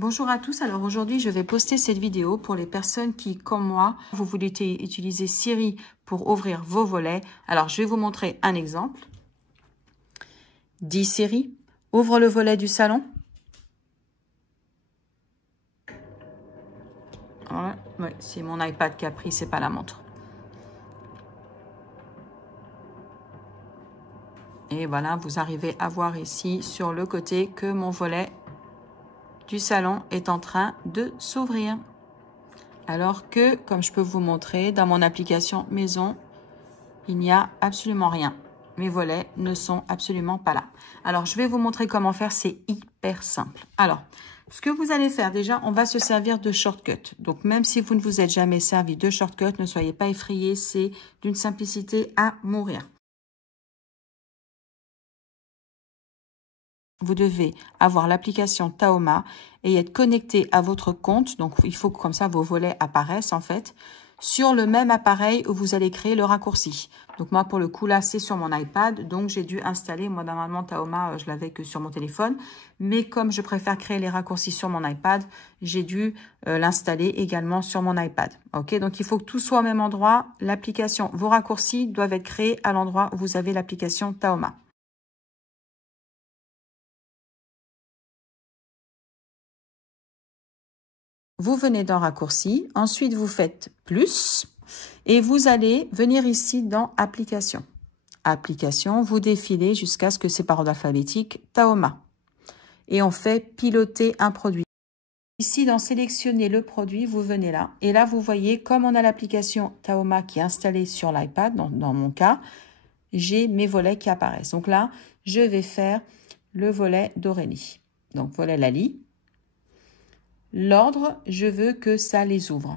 Bonjour à tous, alors aujourd'hui je vais poster cette vidéo pour les personnes qui, comme moi, vous voulez utiliser Siri pour ouvrir vos volets. Alors je vais vous montrer un exemple. Dis Siri, ouvre le volet du salon. Voilà, ouais, c'est mon iPad qui a pris, c'est pas la montre. Et voilà, vous arrivez à voir ici sur le côté que mon volet du salon est en train de s'ouvrir. Alors que, comme je peux vous montrer, dans mon application maison, il n'y a absolument rien. Mes volets ne sont absolument pas là. Alors, je vais vous montrer comment faire. C'est hyper simple. Alors, ce que vous allez faire, déjà, on va se servir de shortcut. Donc, même si vous ne vous êtes jamais servi de shortcut, ne soyez pas effrayés. C'est d'une simplicité à mourir. Vous devez avoir l'application Taoma et être connecté à votre compte. Donc, il faut que comme ça, vos volets apparaissent en fait sur le même appareil où vous allez créer le raccourci. Donc, moi, pour le coup, là, c'est sur mon iPad. Donc, j'ai dû installer. Moi, normalement, Taoma, je l'avais que sur mon téléphone. Mais comme je préfère créer les raccourcis sur mon iPad, j'ai dû l'installer également sur mon iPad. OK? Donc, il faut que tout soit au même endroit. L'application, vos raccourcis doivent être créés à l'endroit où vous avez l'application Taoma. Vous venez dans raccourci, ensuite vous faites plus et vous allez venir ici dans application. Application, vous défilez jusqu'à ce que c'est par ordre alphabétique Taoma. Et on fait piloter un produit. Ici, dans sélectionner le produit, vous venez là. Et là, vous voyez, comme on a l'application Taoma qui est installée sur l'iPad, dans mon cas, j'ai mes volets qui apparaissent. Donc là, je vais faire le volet d'Aurélie. Donc, volet Lali. L'ordre, je veux que ça les ouvre.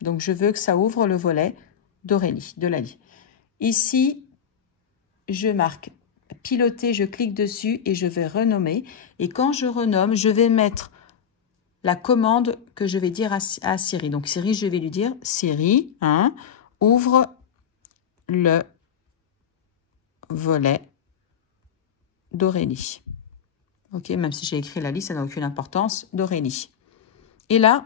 Donc, je veux que ça ouvre le volet d'Aurélie, de Lali. Ici, je marque piloter, je clique dessus et je vais renommer. Et quand je renomme, je vais mettre la commande que je vais dire à Siri. Donc, Siri, je vais lui dire, Siri, ouvre le volet d'Aurélie. OK, même si j'ai écrit Lali, ça n'a aucune importance, d'Aurélie. Et là,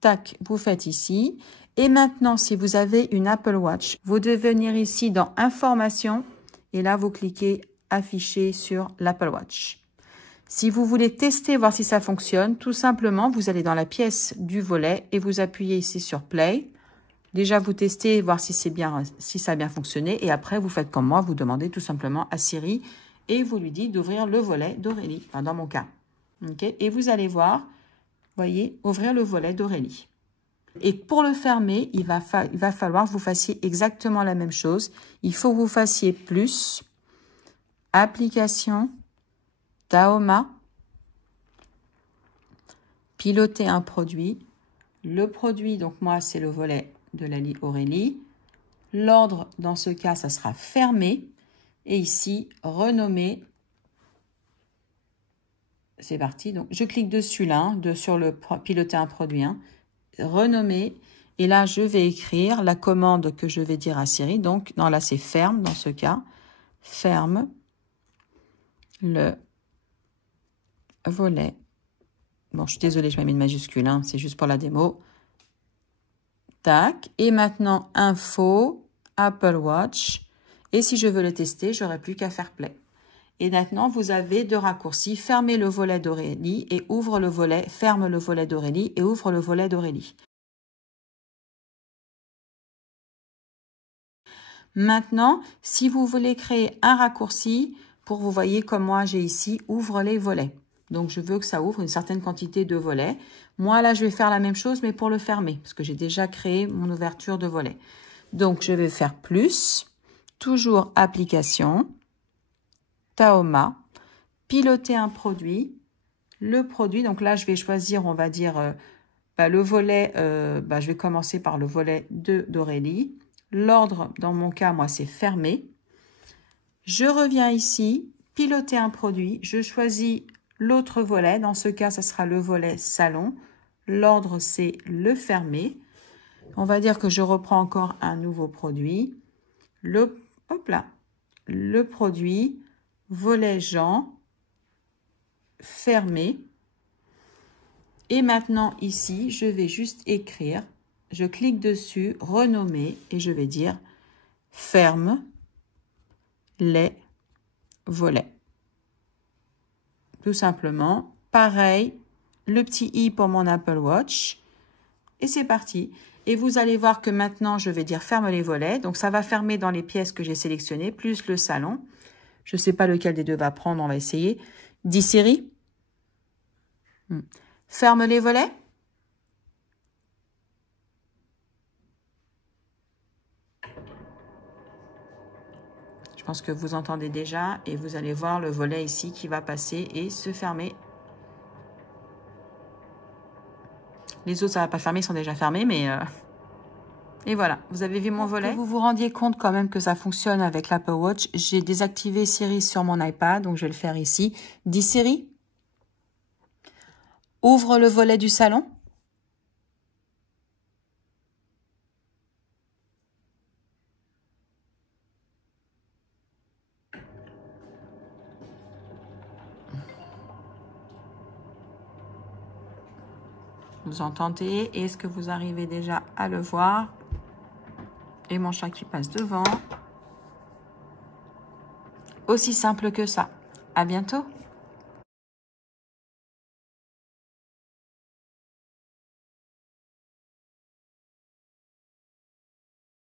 tac, vous faites ici. Et maintenant, si vous avez une Apple Watch, vous devez venir ici dans Informations. Et là, vous cliquez Afficher sur l'Apple Watch. Si vous voulez tester, voir si ça fonctionne, tout simplement, vous allez dans la pièce du volet et vous appuyez ici sur Play. Déjà, vous testez, voir si ça a bien fonctionné. Et après, vous faites comme moi, vous demandez tout simplement à Siri et vous lui dites d'ouvrir le volet d'Aurélie, enfin, dans mon cas. Okay? Et vous allez voir, voyez, ouvrir le volet d'Aurélie. Et pour le fermer, il va falloir que vous fassiez exactement la même chose. Il faut que vous fassiez plus, application, Taoma, piloter un produit. Le produit, donc moi, c'est le volet de Lali Aurélie. L'ordre, dans ce cas, ça sera fermé. Et ici, renommer. C'est parti. Donc, je clique dessus là, sur le piloter un produit. Renommer. Et là, je vais écrire la commande que je vais dire à Siri. Donc, non, là, c'est ferme dans ce cas. Ferme le volet. Bon, je suis désolée, je m'ai mis une majuscule. C'est juste pour la démo. Tac. Et maintenant, info, Apple Watch. Et si je veux le tester, j'aurai plus qu'à faire play. Et maintenant, vous avez deux raccourcis. Fermez le volet d'Aurélie et ouvre le volet. Ferme le volet d'Aurélie et ouvre le volet d'Aurélie. Maintenant, si vous voulez créer un raccourci, pour vous voyez comme moi j'ai ici, ouvre les volets. Donc, je veux que ça ouvre une certaine quantité de volets. Moi, là, je vais faire la même chose, mais pour le fermer, parce que j'ai déjà créé mon ouverture de volets. Donc, je vais faire plus, toujours application, Taoma, piloter un produit. Le produit, donc là, je vais choisir, on va dire, le volet, je vais commencer par le volet d'Aurélie. L'ordre, dans mon cas, moi, c'est fermé. Je reviens ici, piloter un produit. Je choisis l'autre volet. Dans ce cas, ça sera le volet salon. L'ordre, c'est le fermé. On va dire que je reprends encore un nouveau produit. Le produit, volet Jean. fermer. Et maintenant, ici, je vais juste écrire. Je clique dessus, renommer, et je vais dire « Ferme les volets ». Tout simplement. Pareil, le petit i pour mon Apple Watch. Et c'est parti. Et vous allez voir que maintenant, je vais dire « Ferme les volets ». Donc, ça va fermer dans les pièces que j'ai sélectionnées, plus le salon. Je ne sais pas lequel des deux va prendre, on va essayer. Dis Siri. Ferme les volets. Je pense que vous entendez déjà et vous allez voir le volet ici qui va passer et se fermer. Les autres, ça ne va pas fermer, ils sont déjà fermés, mais... Et voilà, vous avez vu mon volet. Pour que vous vous rendiez compte quand même que ça fonctionne avec l'Apple Watch, j'ai désactivé Siri sur mon iPad, donc je vais le faire ici. Dis Siri, ouvre le volet du salon. Vous entendez? Est-ce que vous arrivez déjà à le voir? Et mon chat qui passe devant. Aussi simple que ça. À bientôt.